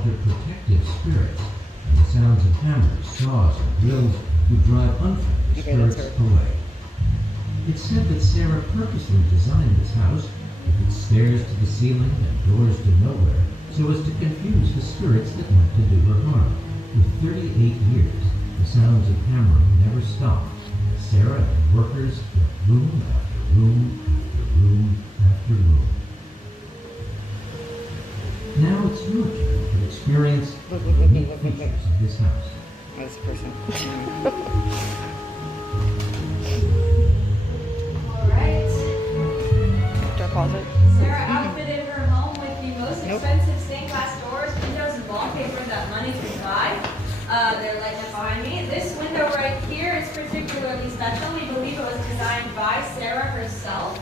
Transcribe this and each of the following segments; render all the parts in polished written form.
thought their protective spirits and the sounds of hammers, saws, and drills would drive unfriendly spirits away. It's said that Sarah purposely designed this house with its stairs to the ceiling and doors to nowhere so as to confuse the spirits that went to do her harm. For 38 years, the sounds of hammering never stopped. Sarah and workers left room after room after room after room. Now it's your turn to experience the unique features of this house. This person. Alright. Dark closet. Sarah outfitted her home with the most expensive stained glass doors, windows, and wallpaper that money could buy. They're lighting up behind me. This window right here is particularly special. We believe it was designed by Sarah herself.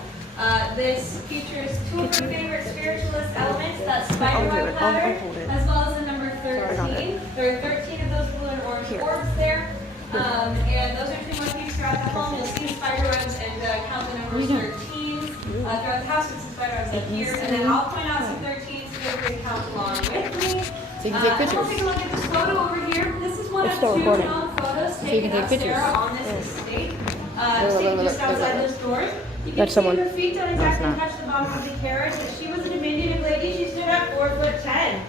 This features two of her favorite spiritualist elements, that spiderweb ladder, as well as the number 13. There are 13 of those blue and orange orbs there. And those are two motifs throughout the home. You'll see the spiderwebs and count the numbers 13 throughout the house with some spiderwebs up here. And then I'll point out some 13s so feel free to count along with me. So you can take pictures. We'll take a look at this photo over here. This is one of two known photos taken of Sarah on this estate. Sitting just outside those doors. You can see her feet don't exactly touch the bottom of the carriage, but she was a diminutive lady. She stood at 4'10".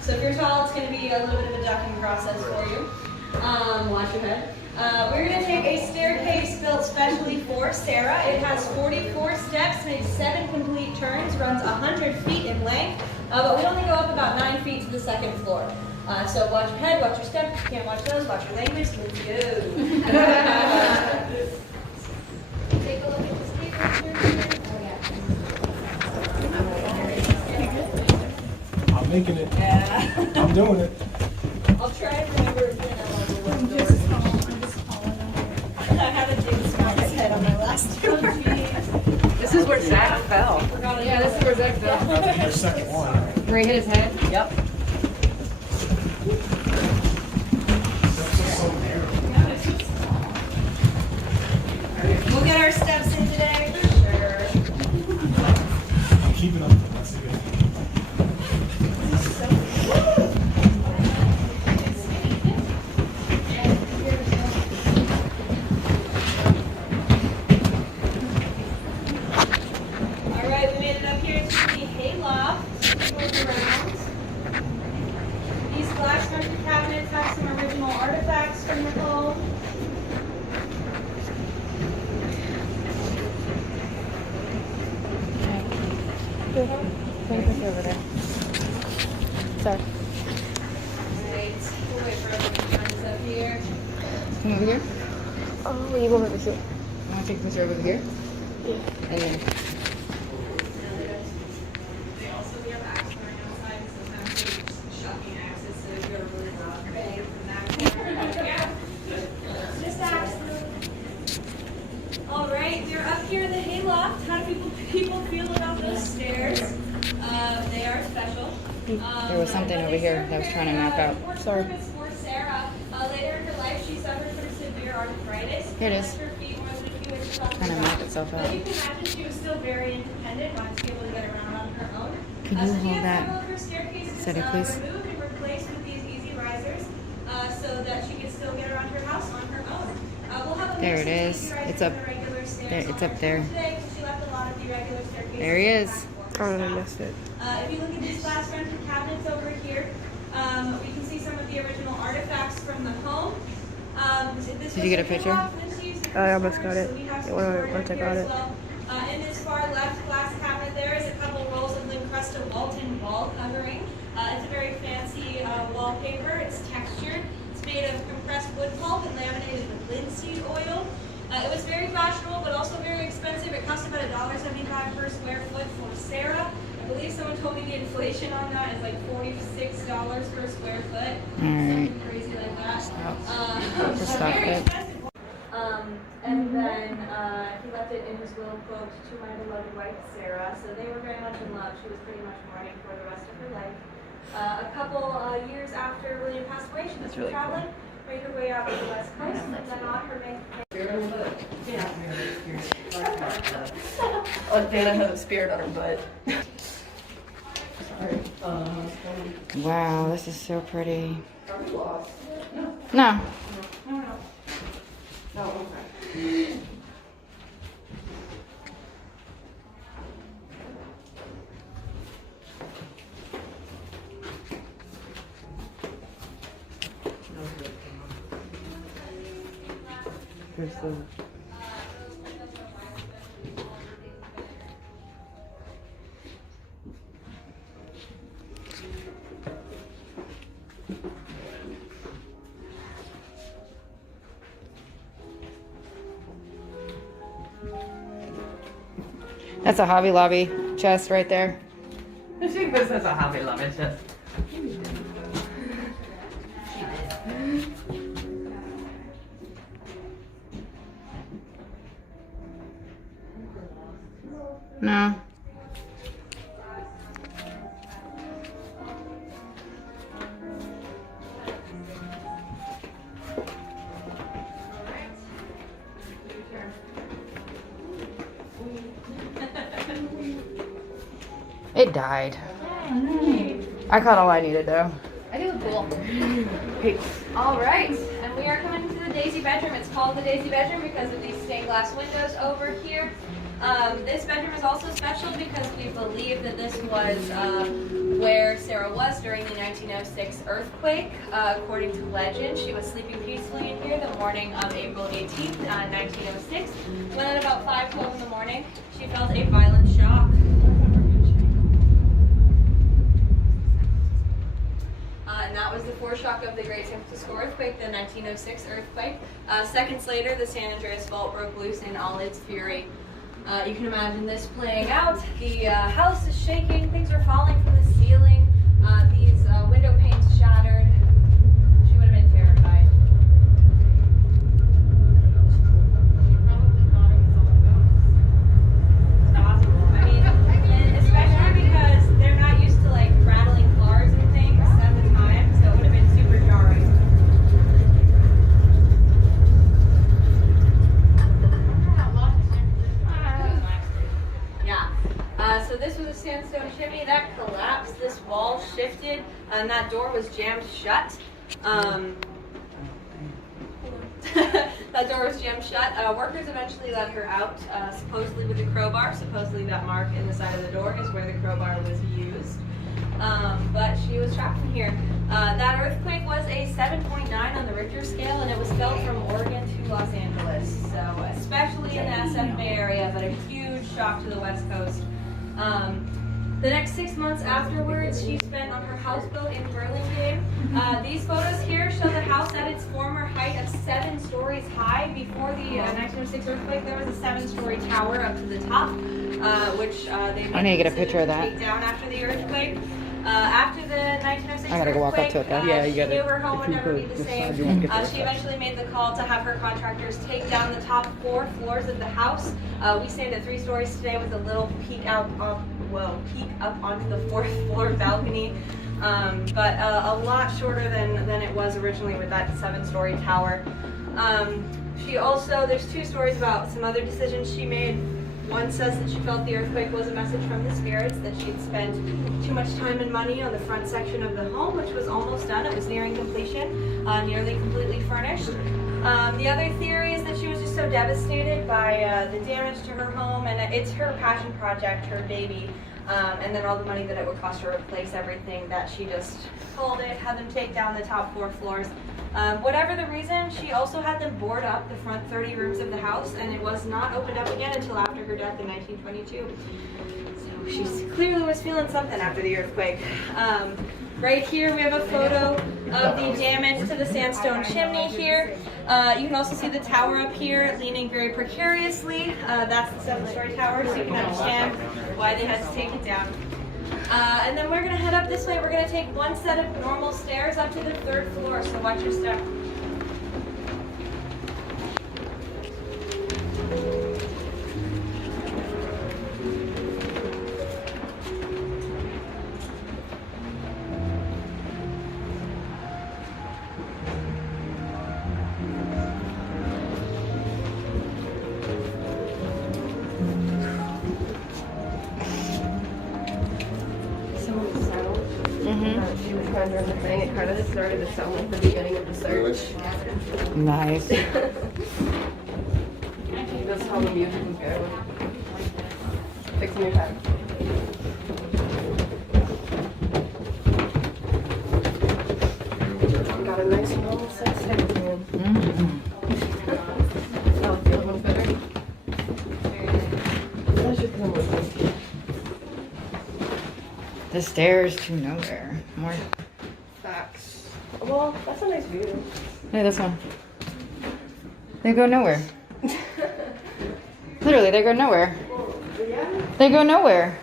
So if you're tall, it's going to be a little bit of a ducking process for you. Watch your head. We're going to take a staircase built specially for Sarah. It has 44 steps, makes 7 complete turns, runs 100 feet in length, but we only go up about 9 feet to the second floor. So watch your head, watch your step. If you can't watch those, watch your language. Let's go. Take a look at this paper here. I'm making it. Yeah. I'm doing it. I'll try and remember if I'm just calling. I had a big small head on my last tour. This is where Zach fell. Yeah, this is where Zach fell. That's your second one. Where he hit his head? Yep. We'll get our steps in today for sure. I'm keeping up. That's good. All right, we made it up here to the hayloft. Look around. These glass fronted cabinets have some original artifacts from the home. Take a picture over there. Sorry. Alright, we'll wait for everyone to join us up here. Come over here. Oh, you go over here. I want to take a picture over here. Yeah. And then. They also we have axe throwing outside, so sometimes they're just shocking axes, so if you're really loud, bang from that corner. Yeah. Just axe. Alright, they're up here in the hayloft. How do people feel about those stairs? They are special. There was something over here that I was trying to map out. Sorry. For Sarah, later in her life, she suffered from severe arthritis. Here it is. Her feet more than a few inches off the Trying to ground. map itself out. But you can imagine she was still very independent, wanted to be able to get around on her own. Could you So she hold had that several of her staircases steady, please? removed and replaced with these easy risers, so that she could still get around her house on her own. We'll have a There mix it of is. easy risers It's up. and the regular stairs There, it's on up her there. tour today, 'cause she left a lot of the irregular staircases There he on the is. platform Oh, I herself. missed it. If you look at these glass fronted cabinets over here, we can see some of the original artifacts from the home. Did you get a picture? I almost got it. Once I got it. In this far left glass cabinet, there is a couple rolls of Lincrusta Walton wall covering. It's a very fancy wallpaper. It's textured. It's made of compressed wood pulp and laminated with linseed oil. It was very fashionable, but also very expensive. It cost about $1.75 per square foot for Sarah. I believe someone told me the inflation on that is like $46 per square foot. Something crazy like that. Just stop Very it. expensive. And then he left it in his will, quote, to my beloved wife, Sarah. So they were very much in love. She was pretty much mourning for the rest of her life. A couple years after William passed away, she was traveling, made her way out to the West Coast, and then on her way. Oh, Dana has a spirit on her butt. Wow, this is so pretty. No. That's a Hobby Lobby chest right there. She goes, that's a Hobby Lobby chest. No. It died. I caught all I needed though. I do cool. All right, and we are coming to the Daisy bedroom. It's called the Daisy bedroom because of these stained glass windows over here. This bedroom is also special because we believe that this was where Sarah was during the 1906 earthquake. According to legend, she was sleeping peacefully in here the morning of April 18th, 1906, when at about 5:12 in the morning, she felt a violent shock. And that was the foreshock of the Great San Francisco earthquake, the 1906 earthquake. Seconds later, the San Andreas fault broke loose in all its fury. You can imagine this playing out. The house is shaking, things are falling from the ceiling, these window panes shattered. She would have been terrified. Possible. I mean, and especially because they're not used to like rattling cars and things at the time, so it would have been super jarring. So this was a sandstone chimney that collapsed. This wall shifted, and that door was jammed shut. That door was jammed shut. Workers eventually let her out, supposedly with a crowbar. Supposedly that mark in the side of the door is where the crowbar was used. But she was trapped in here. That earthquake was a 7.9 on the Richter scale, and it was felt from Oregon to Los Angeles. So especially in the SF Bay area, but a huge shock to the West Coast. The next 6 months afterwards, she spent on her houseboat in Burlingame. These photos here show the house at its former height of 7 stories high. Before the 1906 earthquake, there was a 7-story tower up to the top, which they I need to get a picture of that. take down after the earthquake. After the 1906 I gotta go walk up to it, though. earthquake, Yeah, you she gotta- knew her home would if you never be could the same. decide you want to get She eventually made the call to have her contractors take down the top 4 floors of the house. We stand at 3 stories today with a little peek up onto the 4th floor balcony. But a lot shorter than it was originally with that 7-story tower. She also, there's 2 stories about some other decisions she made. One says that she felt the earthquake was a message from the spirits, that she'd spent too much time and money on the front section of the home, which was almost done. It was nearing completion, nearly completely furnished. The other theory is that she was just so devastated by the damage to her home, and it's her passion project, her baby, and then all the money that it would cost her to replace everything, that she just pulled it, had them take down the top 4 floors. Whatever the reason, she also had them board up the front 30 rooms of the house, and it was not opened up again until after her death in 1922. So she clearly was feeling something after the earthquake. Right here we have a photo of the damage to the sandstone chimney here. You can also see the tower up here leaning very precariously. That's the 7-story tower, so you can understand why they had to take it down. And then we're going to head up this way. We're going to take one set of normal stairs up to the 3rd floor, so watch your step. find her on the thing. It kind of started to sound like the beginning of the search. Nice. That's how the music was going. Fix me back. Got a nice normal size head, man. Oh, the other one's better. That's just because I'm listening. The stairs to nowhere. More. Facts. Well, that's a nice view. Hey, this one. They go nowhere. Literally, they go nowhere. Yeah. They go nowhere.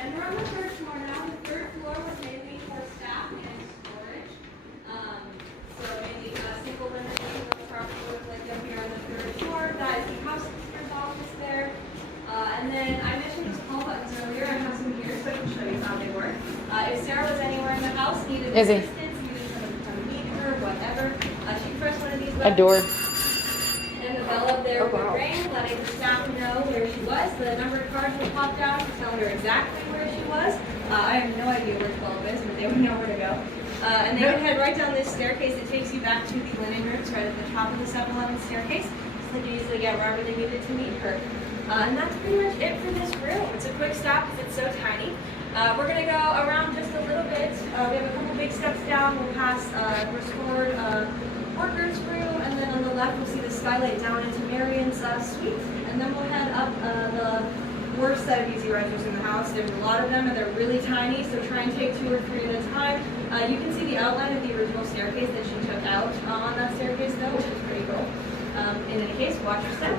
And we're on the third floor now. The third floor was mainly for staff and storage. So mainly single limited the property look like up here on the third floor. That is the housekeeper's office there. And then I mentioned those call buttons earlier. I have some here so I can show you how they work. If Sarah was anywhere in the house, needed assistance, needed someone to come meet her, whatever, she pressed one of these A buttons. door. And the bell up there would ring, letting the staff know where she was. The numbered cards would pop down to tell her exactly where she was. I have no idea where 12 is, but they would know where to go. And they would head right down this staircase that takes you back to the linen rooms right at the top of the 7-Eleven staircase. So they could easily get wherever they needed to meet her. And that's pretty much it for this room. It's a quick stop because it's so tiny. We're going to go around just a little bit. We have a couple big steps down. We'll pass restored workers room, and then on the left we'll see the skylight down into Marion's suite. And then we'll head up the worst set of easy risers in the house. There's a lot of them and they're really tiny, so try and take 2 or 3 at a time. You can see the outline of the original staircase that she took out on that staircase though, which is pretty cool. In any case, watch your step.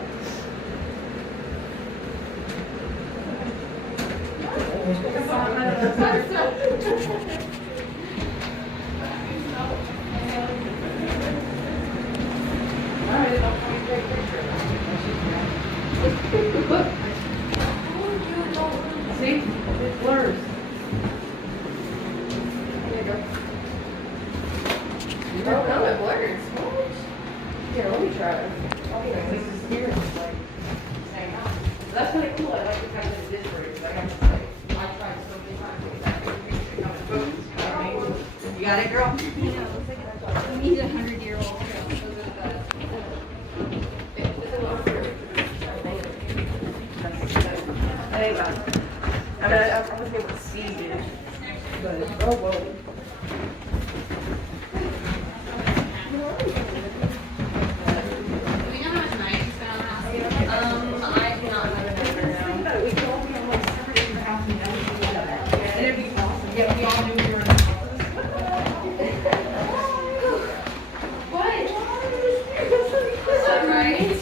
See? It blurs. There you go. Oh, no, it blurs. What? Here, let me try it. This is here. It's like, staying out. That's kind of cool. I like the fact that it did break. I have to say, I tried so many times to get that thing. You got it, girl? You need a 100-year-old. There you go. I mean, I wasn't able to see it, but oh whoa. Do we know how much money you spent on the house? I do not have it Think about it. We could all be on like separate different houses and everything like that. And it'd be awesome. Yeah, we all knew we were in the houses. What? Right?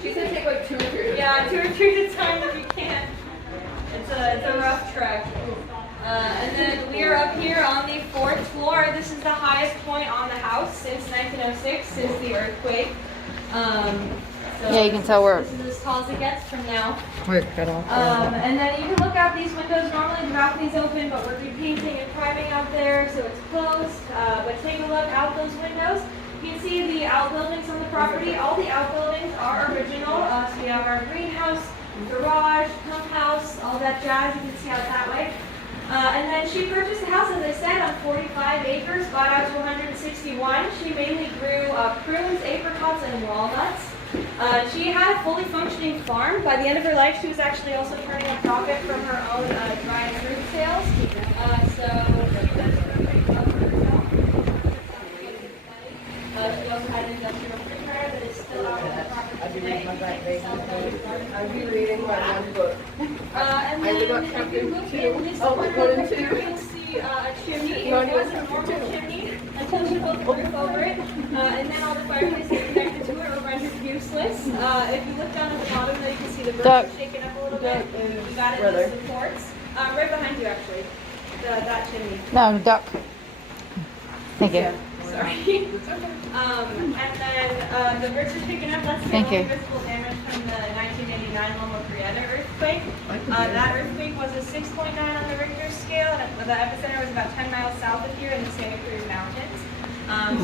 She said take like 2 or 3. Yeah, 2 or 3 at a time if you can. It's a rough trek. And then we are up here on the 4th floor. This is the highest point on the house since 1906, since the earthquake. So Yeah, you can tell we're- This is as tall as it gets from now. We're cut off. And then you can look out these windows. Normally the balcony's open, but we're repainting and priming out there, so it's closed. But take a look out those windows. You can see the outbuildings on the property. All the outbuildings are original. So we have our greenhouse, garage, pump house, all that jazz. You can see out that way. And then she purchased the house, as I said, on 45 acres, bought out to 161. She mainly grew prunes, apricots, and walnuts. She had a fully functioning farm. By the end of her life, she was actually also turning a profit from her own dried fruit sales. She also had an industrial refrigerator that is still out on the property today. I'd be reading my one book. And then if you look in this corner over here, you'll see a chimney. It was a normal chimney until she built a roof over it. And then all the fireplaces connected to it were rendered useless. If you look down at the bottom there, you can see the Duck. roof shaking up a little bit. We got it in the supports. Right behind you, actually. That chimney. No, duck. Thank you. Sorry. And then the bricks are shaken up. That's the Thank only you. visible damage from the 1989 Loma Prieta earthquake. That earthquake was a 6.9 on the Richter scale, and the epicenter was about 10 miles south of here in the Santa Cruz Mountains.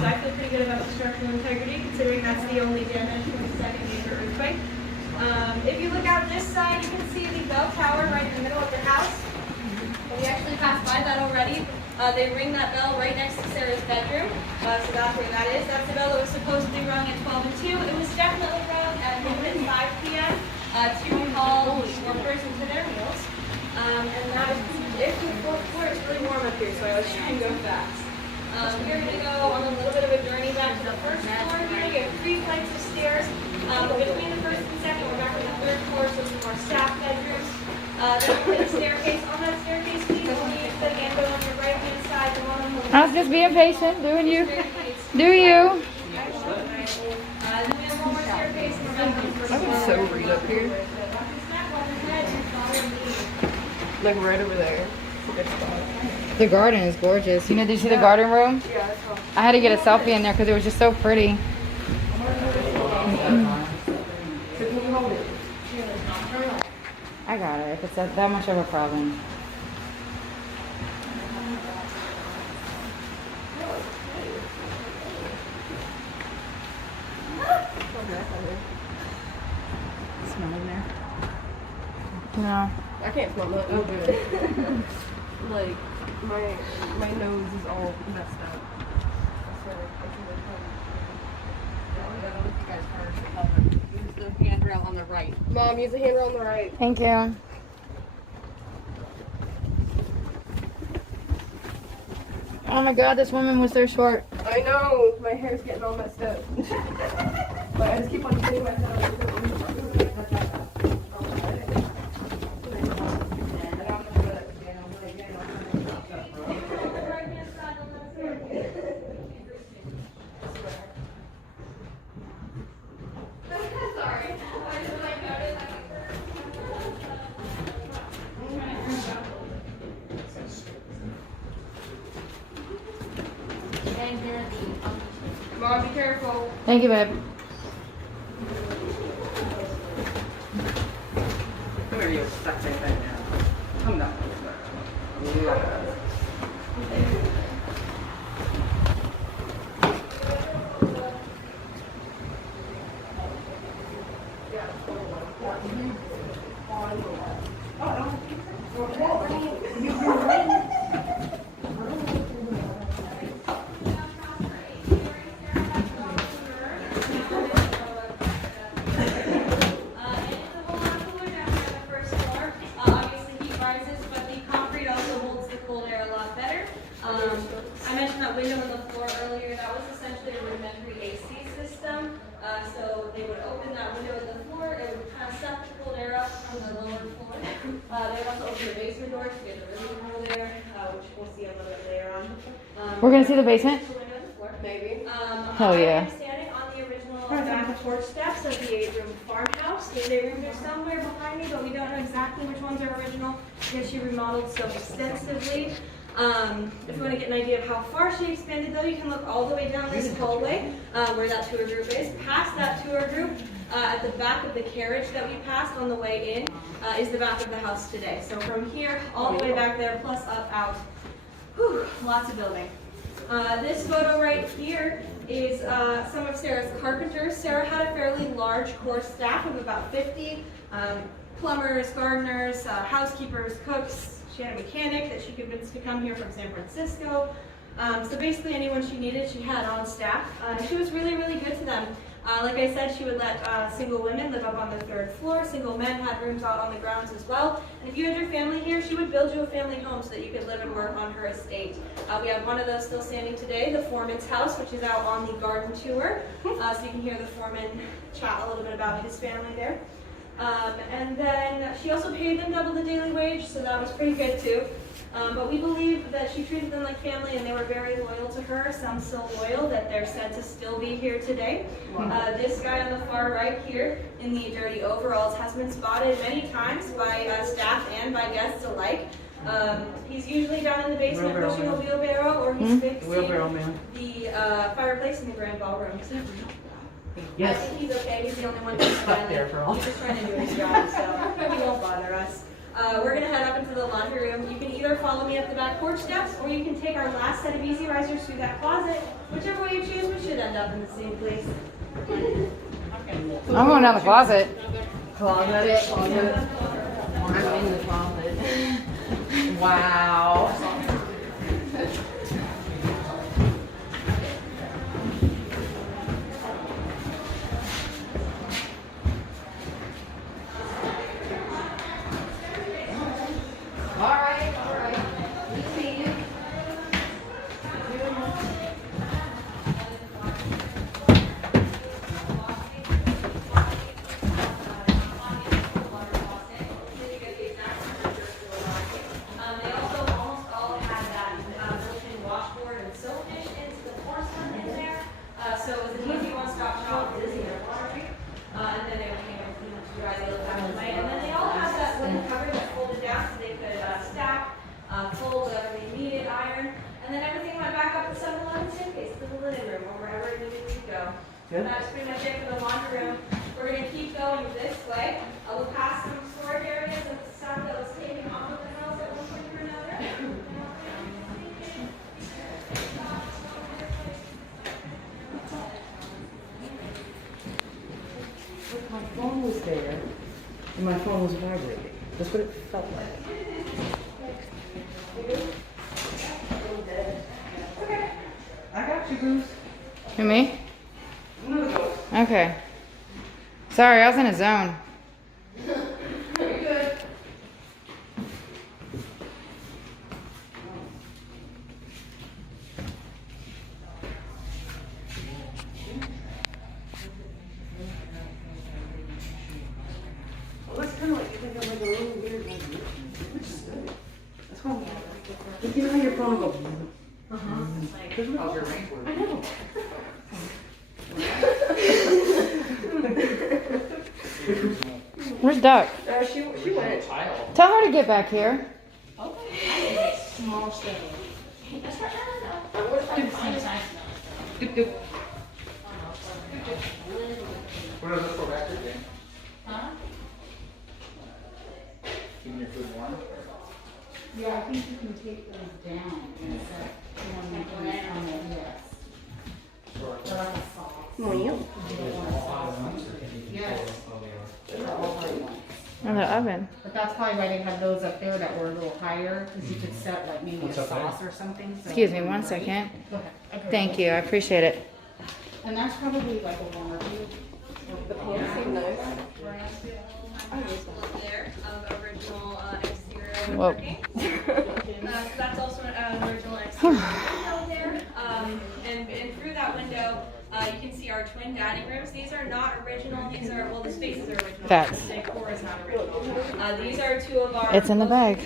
So I feel pretty good about the structural integrity, considering that's the only damage from the second major earthquake. If you look out this side, you can see the bell tower right in the middle of your house. We actually passed by that already. They ring that bell right next to Sarah's bedroom. So that's where that is. That's the bell that was supposedly rung at 12 and 2. It was definitely rung at 5 p.m. To call the workers into their meals. And that is it for the fourth floor. It's really warm up here, so I was trying to go fast. We're going to go on a little bit of a journey back to the first floor here. We have 3 flights of stairs. Between the first and second, we're back on the third floor, so some more staff bedrooms. Then we'll hit a staircase. On that staircase, please only use the handle on your right-hand side, the one on the left. I was just being patient, doing you. Do you? Then we have one more staircase, and we're back on the first floor. So read up here. Like right over there. It's a good spot. The garden is gorgeous. You know, did you see the garden room? Yeah, that's all. I had to get a selfie in there because it was just so pretty. So can you hold it? I got it. If it's that much of a problem. Smell in there? No. I can't smell nothing. Oh, good. Like, my nose is all messed up. Use the handrail on the right. Mom, use the handrail on the right. Thank you. Oh my god, this woman was so short. I know, my hair's getting all messed up. But I just keep on hitting myself. Mom, be careful. Thank you, babe. Come here, you sexy thing now. Come down. I mentioned that window on the floor earlier. That was essentially a rudimentary AC system. So they would open that window in the floor. It would kind of suck the cold air up from the lower floor. They would also open the basement door to get the living room there, which we'll see a little bit later on. We're gonna see the basement? Maybe. Hell yeah. I am standing on the original back porch steps of the 8-room farmhouse. There's 8 rooms there somewhere behind me, but we don't know exactly which ones are original because she remodeled so extensively. If you want to get an idea of how far she expanded, though, you can look all the way down this hallway where that tour group is. Past that tour group, at the back of the carriage that we passed on the way in, is the back of the house today. So from here all the way back there, plus up, out, whew, lots of building. This photo right here is some of Sarah's carpenters. Sarah had a fairly large core staff of about 50 plumbers, gardeners, housekeepers, cooks. She had a mechanic that she convinced to come here from San Francisco. So basically anyone she needed, she had on staff. She was really, really good to them. Like I said, she would let single women live up on the 3rd floor. Single men had rooms out on the grounds as well. And if you had your family here, she would build you a family home so that you could live and work on her estate. We have one of those still standing today, the foreman's house, which is out on the garden tour. So you can hear the foreman chat a little bit about his family there. And then she also paid them double the daily wage, so that was pretty good too. But we believe that she treated them like family and they were very loyal to her, some so loyal that they're said to still be here today. This guy on the far right here in the dirty overalls has been spotted many times by staff and by guests alike. He's usually down in the basement pushing a wheelbarrow, or he's fixing the fireplace in the grand ballroom. Yes. I think he's okay. He's the only one who's Stuck there for all. He's just trying to do his job, so he won't bother us. We're going to head up into the laundry room. You can either follow me up the back porch steps, or you can take our last set of easy risers through that closet. Whichever way you choose, we should end up in the same place. I'm going down the closet. Closet. I'm in the closet. Wow. All right. We see you. They also almost all had that built-in washboard and soap dish into the porcelain in there. So it was an easy one-stop shop for Disney and laundry. And then they came and cleaned up to dry, they looked out of the way. And then they all had that wooden cover that folded down so they could stack, fold whatever they needed, iron. And then everything went back up the 7-Eleven suitcase to the living room or wherever it needed to go. And that's pretty much it for the laundry room. We're going to keep going this way. We'll pass some storage areas and stuff that was taken off of the house at one point or another. My phone was there, and my phone was vibrating. That's what it felt like. Okay. I got you, Bruce. Who, me? Okay. Sorry, I was in a zone. You're good. Well, that's kind of like you think I'm like a little weird, like, which is good. That's why I'm like, you know how your phone goes. How's your rainbow? I know. Where's Duck? She went. Tell her to get back here. Small stuff. What is this for back again? Huh? Keeping your food warm? Yeah, I think you can take those down and set one on it, yes. Or like a sauce. Yes. They're all hard ones. In the oven. But that's probably why they had those up there that were a little higher, because you could set like maybe a sauce or something. So Excuse me 1 second. Go ahead. Thank you. I appreciate it. And that's probably like a one or two. The pants seem nice. There, original exterior Whoa. woodworking. So that's also an original exterior window there. And through that window, you can see our twin dining rooms. These are not original. These are, well, the spaces are original. Facts. The decor is not original. These are two of our It's in the bag.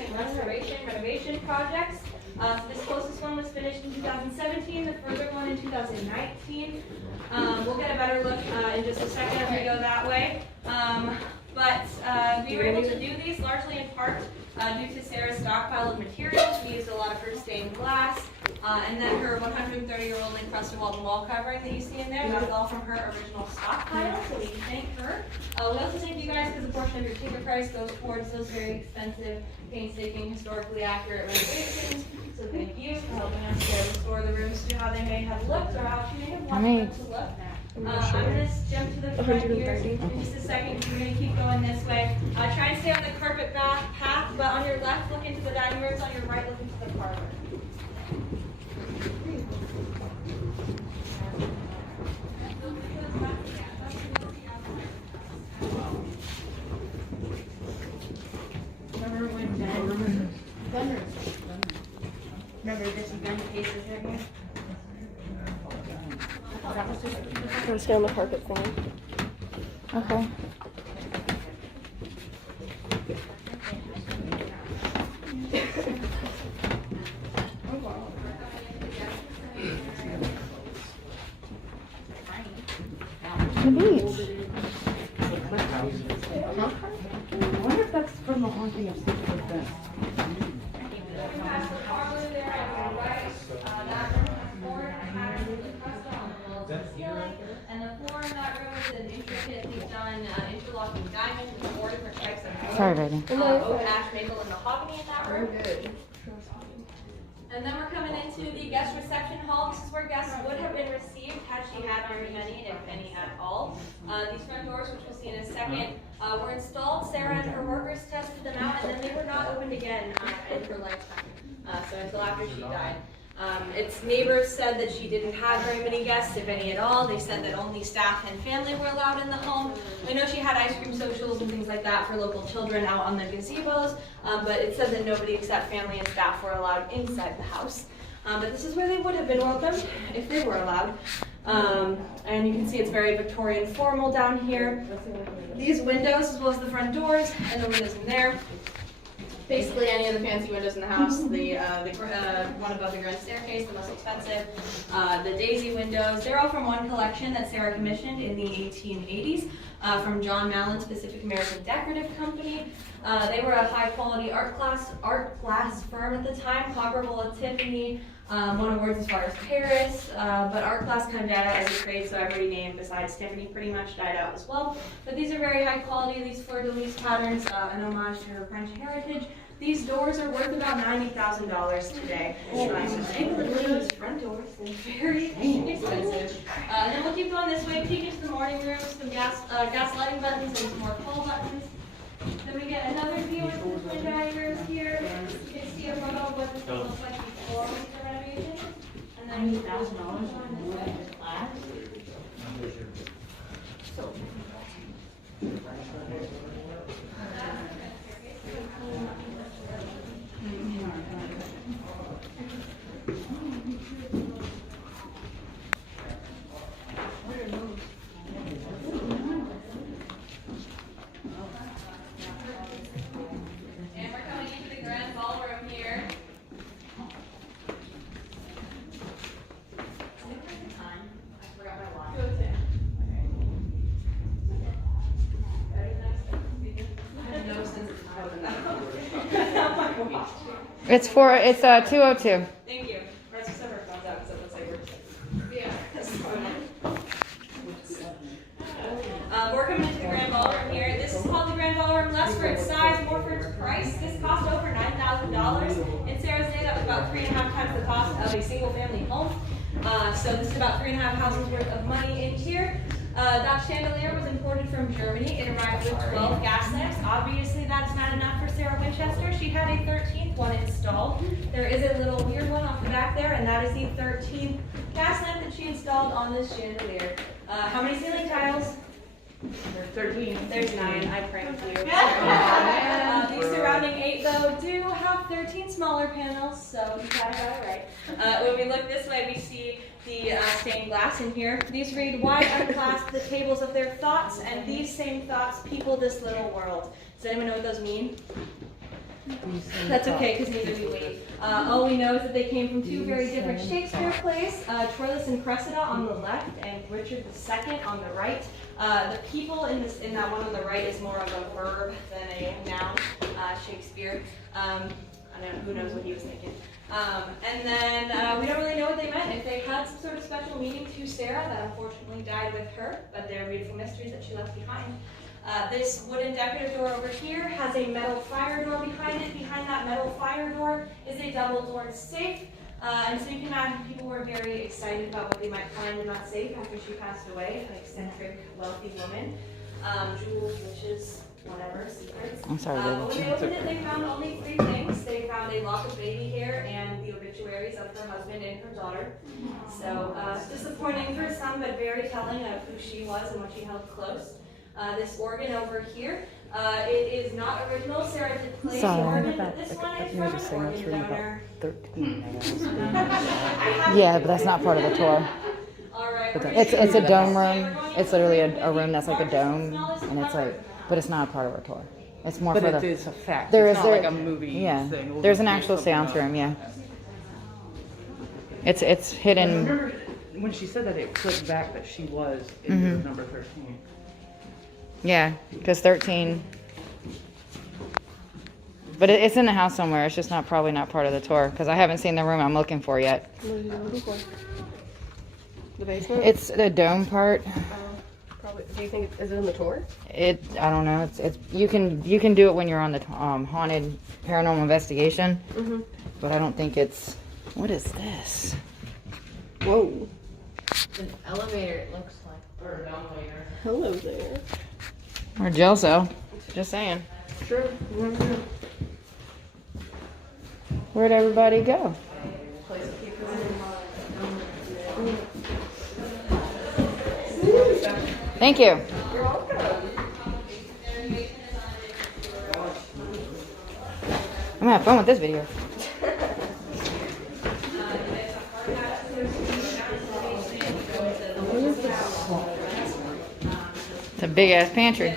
renovation projects. So this closest one was finished in 2017, the further one in 2019. We'll get a better look in just a second if we go that way. But we were able to do these largely in part due to Sarah's stockpile of materials. We used a lot of her stained glass, and then her 130-year-old encrusted wall covering that you see in there. That was all from her original stockpile, so we thank her. We also thank you guys because a portion of your ticket price goes towards those very expensive, painstaking, historically accurate renovations. So thank you for helping us to restore the rooms to how they may have looked or how she may have wanted them to look. I'm going to jump to the front here in just a second. We're going to keep going this way. Try and stay on the carpet path, but on your left, look into the dining rooms. On your right, look into the parlor. Remember when Ben? Remember this Ben cases right here? I'm gonna stay on the carpet thing. Okay. The beach. I wonder if that's from the haunting of Secret Ben. And the floor in that room is an intricately done interlocking diamond with 4 different types of Sorry, baby. oak, ash, maple, and mahogany in that room. And then we're coming into the guest reception hall. This is where guests would have been received had she had very many, if any at all. These front doors, which we'll see in a second, were installed. Sarah and her workers tested them out, and then they were not opened again in her lifetime. So until after she died. Its neighbors said that she didn't have very many guests, if any at all. They said that only staff and family were allowed in the home. I know she had ice cream socials and things like that for local children out on the gazebos, but it said that nobody except family and staff were allowed inside the house. But this is where they would have been welcomed if they were allowed. And you can see it's very Victorian formal down here. These windows, as well as the front doors and the windows in there. Basically any of the fancy windows in the house, the one above the grand staircase, the most expensive, the daisy windows, they're all from one collection that Sarah commissioned in the 1880s from John Mallon's Pacific American Decorative Company. They were a high quality art class firm at the time, comparable to Tiffany, won awards as far as Paris, but art class kind of died out as a trade, so every name besides Tiffany pretty much died out as well. But these are very high quality, these fleur-de-lis patterns, an homage to her French heritage. These doors are worth about $90,000 today. So take a look at those front doors, they're very expensive. And then we'll keep going this way, peek into the morning room, some gas lighting buttons and some more call buttons. Then we get another view of the twin diners here. You can see a photo of what this will look like before the renovation. And then It's 202. thank you. Let's just have our phones out because it looks like we're we're coming into the grand ballroom here. This is called the grand ballroom, less for its size, more for its price. This cost over $9,000. In Sarah's day, that was about 3.5 times the cost of a single family home. So this is about 3.5 houses worth of money in here. That chandelier was imported from Germany. It arrived with 12 gas lamps. Obviously, that's not enough for Sarah Winchester. She had a 13th one installed. There is a little weird one off the back there, and that is the 13th gas lamp that she installed on this chandelier. How many ceiling tiles? 13. There's 9. I pranked you. These surrounding 8, though, do have 13 smaller panels, so you got it right. When we look this way, we see the stained glass in here. These read, "Why unclasp the tables of their thoughts, and these same thoughts people this little world." Does anyone know what those mean? That's okay, because neither do we. All we know is that they came from two very different Shakespeare plays, Troilus and Cressida on the left and Richard II on the right. The people in that one on the right is more of a verb than a noun, Shakespeare. I don't know, who knows what he was thinking. And then we don't really know what they meant. If they had some sort of special meaning to Sarah, that unfortunately died with her, but they're beautiful mysteries that she left behind. This wooden decorative door over here has a metal fire door behind it. Behind that metal fire door is a double-doored safe. And so you can imagine people were very excited about what they might find in that safe after she passed away, an eccentric, wealthy woman. Jewels, witches, whatever, secrets. I'm sorry, But when they opened it, they found only 3 things. They found a lock of baby hair and the obituaries of her husband and her daughter. So disappointing for some, but very telling of who she was and what she held close. This organ over here, it is not original. Sarah did play the organ, but this one is from an organ donor. 13. Yeah, but that's not part of the tour. All right, It's a dome room. It's literally a room that's like a dome, and it's like, but it's not a part of our tour. It's more But for it the. is a fact. There It's is not there. like a movie Yeah, thing. We'll there's an just actual make something seance up. room. Yeah. It's hidden. Remember when she said that it clicked back that she was into number 13. Yeah, because 13. But it's in the house somewhere. It's just probably not part of the tour because I haven't seen the room I'm looking for yet. What are you looking for? The basement? It's the dome part. Probably. Do you think is it in the tour? I don't know. It's you can do it when you're on the haunted paranormal investigation. But I don't think it's. What is this? Whoa. An elevator, it looks like. Hello there. Or Gelso. Just saying. True. Where'd everybody go? Thank you. You're welcome. I'm gonna have fun with this video. It's a big ass pantry.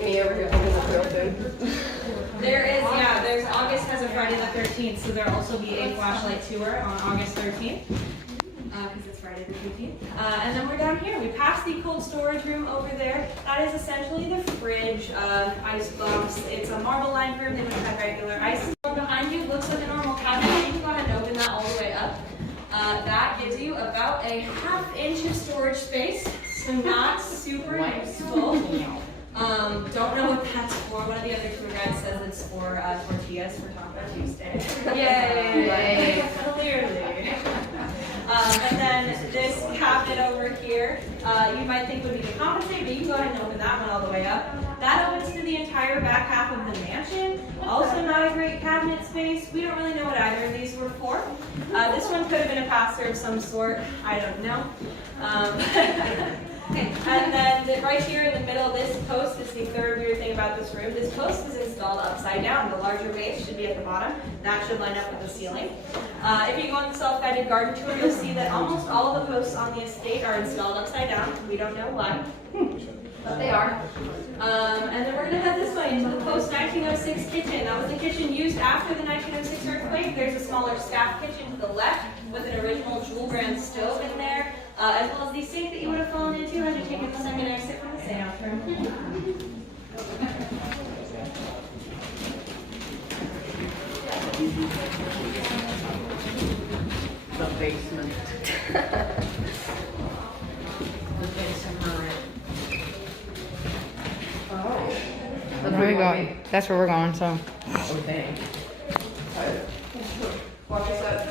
Me over here looking at real food. There's August has a Friday the 13th, so there'll also be a flashlight tour on August 13th. Because it's Friday the 15th. And then we're down here. We passed the cold storage room over there. That is essentially the fridge, ice box. It's a marble lined room. They would have regular ice. Behind you looks like a normal cabinet. You can go ahead and open that all the way up. That gives you about a ½ inch of storage space, so not super useful. Don't know what that's for. One of the other tour guides says it's for tortillas for Taco Tuesday. Yay! Clearly. And then this cabinet over here, you might think would be to compensate, but you can go ahead and open that one all the way up. That opens to the entire back half of the mansion. Also not a great cabinet space. We don't really know what either of these were for. This one could have been a pastor of some sort. I don't know. And then right here in the middle, this post is the third weird thing about this room. This post is installed upside down. The larger base should be at the bottom. That should line up with the ceiling. If you go on the self-guided garden tour, you'll see that almost all of the posts on the estate are installed upside down. We don't know why, but they are. And then we're going to head this way into the post-1906 kitchen. That was the kitchen used after the 1906 earthquake. There's a smaller staff kitchen to the left with an original Jewel brand stove in there, as well as the sink that you would have fallen into had you taken the second exit from the seance room. The basement. The basement. Where are we going? That's where we're going, so. Okay. Watch this out.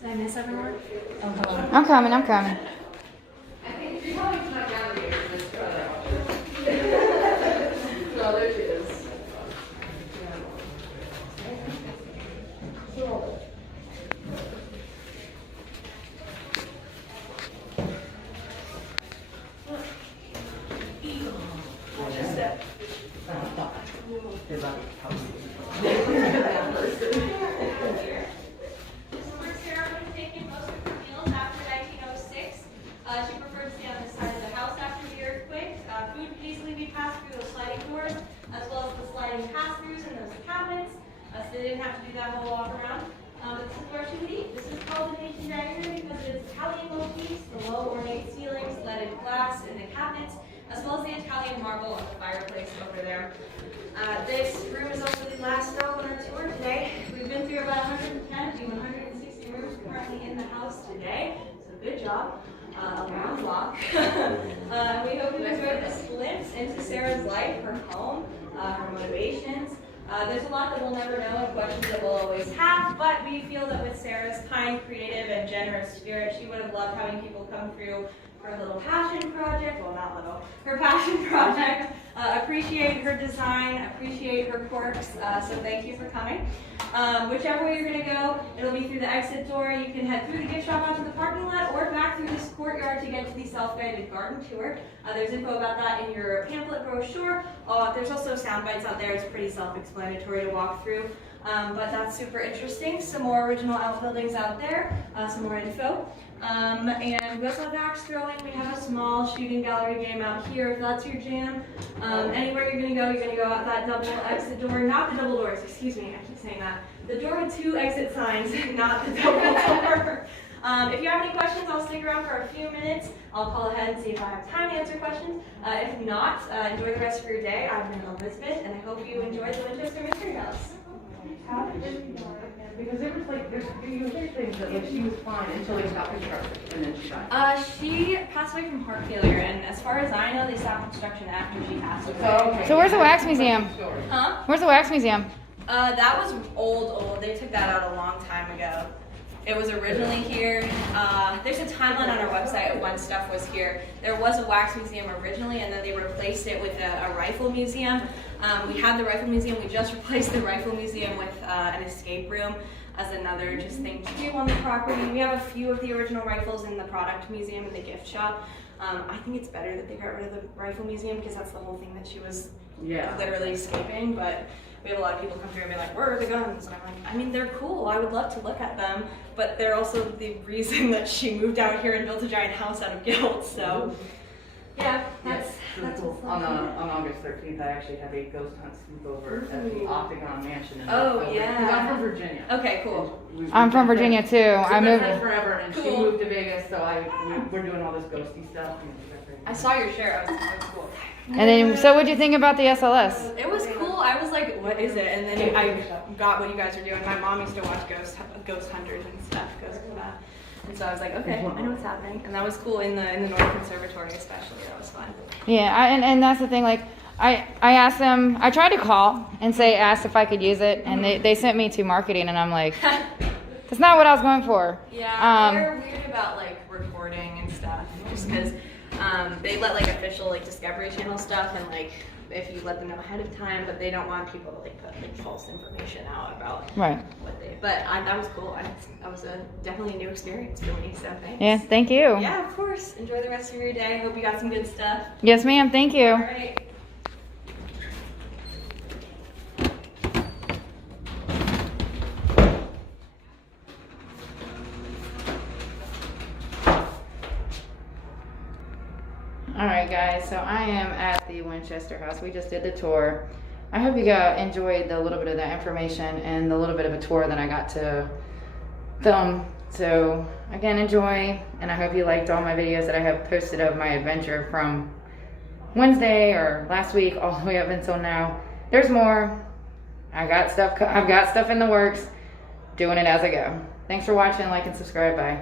Did I miss everyone? I'm coming, I'm coming. I think she probably snuck down here and just got out. No, there she is. Where Sarah would have taken most of her meals after 1906. She preferred to stay on this side of the house after the earthquake. Food could easily be passed through those sliding doors, as well as the sliding pass-throughs in those cabinets, so they didn't have to do that whole walk around. But this is where she would eat. This is called the Nation Diner because it is Italian motifs, the low ornate ceilings, leaded glass in the cabinets, as well as the Italian marble on the fireplace over there. This room is also the last stop on our tour today. We've been through about 110 to 160 rooms currently in the house today, so good job. A long walk. We hope you enjoyed this glimpse into Sarah's life, her home, her motivations. There's a lot that we'll never know and questions that we'll always have, but we feel that with Sarah's kind, creative, and generous spirit, she would have loved having people come through for a little passion project, well not little, her passion project, appreciate her design, appreciate her quirks, so thank you for coming. Whichever way you're going to go, it'll be through the exit door. You can head through the gift shop out to the parking lot or back through this courtyard to get to the self-guided garden tour. There's info about that in your pamphlet brochure. There's also sound bites out there. It's pretty self-explanatory to walk through. but that's super interesting. Some more original outbuildings out there, some more info. And we also have axe throwing. We have a small shooting gallery game out here if that's your jam. Anywhere you're gonna go out that double exit door, not the double doors, excuse me, I keep saying that. The door with 2 exit signs, not the double door. If you have any questions, I'll stick around for a few minutes. I'll call ahead and see if I have time to answer questions. If not, enjoy the rest of your day. I've been Elizabeth, and I hope you enjoy the Winchester Mystery House. Because it was like, you hear things that like she was fine until they stopped construction and then she died. She passed away from heart failure, and as far as I know, they stopped construction after she passed away. Oh, okay. So where's the wax museum? Huh? Where's the wax museum? That was old. They took that out a long time ago. It was originally here. There's a timeline on our website of when stuff was here. There was a wax museum originally, and then they replaced it with a rifle museum. We had the rifle museum. We just replaced the rifle museum with an escape room as another just thing to do on the property. We have a few of the original rifles in the product museum and the gift shop. I think it's better that they got rid of the rifle museum because that's the whole thing that she was literally escaping. But we have a lot of people come through and be like, where are the guns? And I'm like, I mean, they're cool. I would love to look at them. But they're also the reason that she moved out here and built a giant house out of guilt. So, yeah, that's cool. On August 13th, I actually have a ghost hunt sleepover at the Octagon Mansion in Oh, October. yeah. 'Cause I'm from Virginia. Okay, cool. I'm from Virginia too. I We've been moved. friends forever, and she Cool. moved to Vegas, so we're doing all this ghosty stuff. I saw your share. That was cool. And then, so what'd you think about the SLS? It was cool. I was like, what is it? And then I got what you guys are doing. My mom used to watch Ghost Hunters and stuff. And so I was like, okay, I know what's happening. And that was cool in the North Conservatory especially. That was fun. Yeah, and that's the thing. Like, I asked them. I tried to call and asked if I could use it, and they sent me to marketing, and I'm like, that's not what I was going for. Yeah, they're weird about like recording and stuff, just because they let like official like Discovery Channel stuff, and like if you let them know ahead of time, but they don't want people to like put like false information out about what they. But that was cool. That was definitely a new experience for me. So thanks. Yeah, thank you. Yeah, of course. Enjoy the rest of your day. Hope you got some good stuff. Yes, ma'am. Thank you. All right. Alright guys, so I am at the Winchester house. We just did the tour. I hope you enjoyed the little bit of that information and the little bit of a tour that I got to film. So again, enjoy, and I hope you liked all my videos that I have posted of my adventure from Wednesday or last week all the way up until now. There's more. I've got stuff in the works, doing it as I go. Thanks for watching, like and subscribe, bye.